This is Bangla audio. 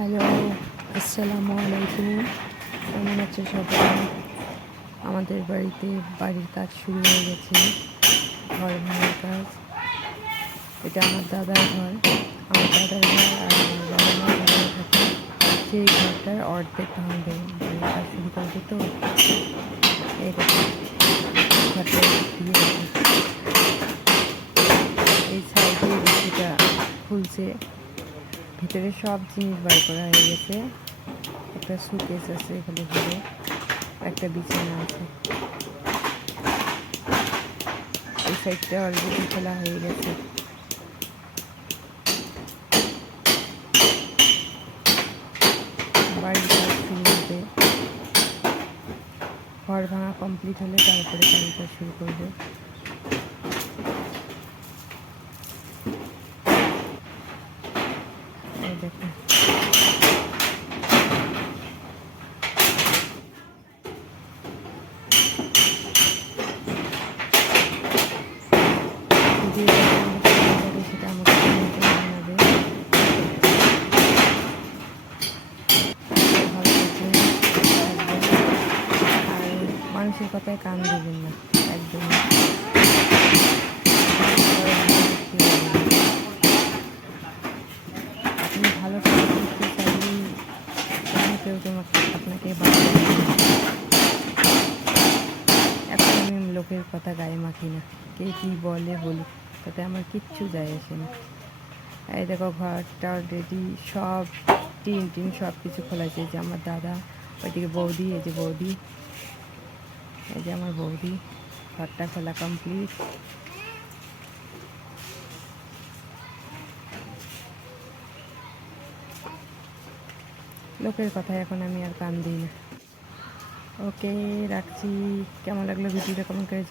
হ্যালো, আসসালামু আলাইকুম। কেমন আছে সবাই? আমাদের বাড়িতে বাড়ির কাজ শুরু হয়ে গেছে, ঘর ভাঙার কাজ। এটা আমার দাদার ঘর। আমার দাদার ঘর আর আমার বাবা মা ভাড়ায় থাকে। সেই ঘরটার অর্ধেক ভাঙবে, বাড়ির কাজ শুরু করবে তো। এই দেখো, ঘরটা দিয়ে দেবে। এই সাইডে কিছুটা খুলছে, ভিতরে সব জিনিস বার করা হয়ে গেছে। একটা সুকেস আছে এখানে, ঘুরে একটা বিছানা আছে। এই সাইডটা অলরেডি খোলা হয়ে গেছে। বাড়ির কাজ শুরু হবে, ঘর ভাঙা কমপ্লিট হলে তারপরে বাড়ির কাজ শুরু করবে। এই দেখো, সেটা আমাকে জানাবে। ভালো থাকবেন, আর মানুষের কথায় কান দেবেন না একদম। আপনি ভালো কাজ করতে চাইলেই কেউ আপনাকে ভালো। এখন আমি লোকের কথা গায়ে মাখি না, কে কী বলে বলুক, তাতে আমার কিচ্ছু যায় আসে না। এই দেখো, ঘরটা অলরেডি সব টিন সব কিছু খোলাছে। যে আমার দাদা, ওইদিকে বৌদি, এই যে বৌদি, এই যে আমার বৌদি। ঘরটা খোলা কমপ্লিট। লোকের কথায় এখন আমি আর কান দিই না। ওকে, রাখছি। কেমন লাগলো ভিডিওটা কমেন্ট করে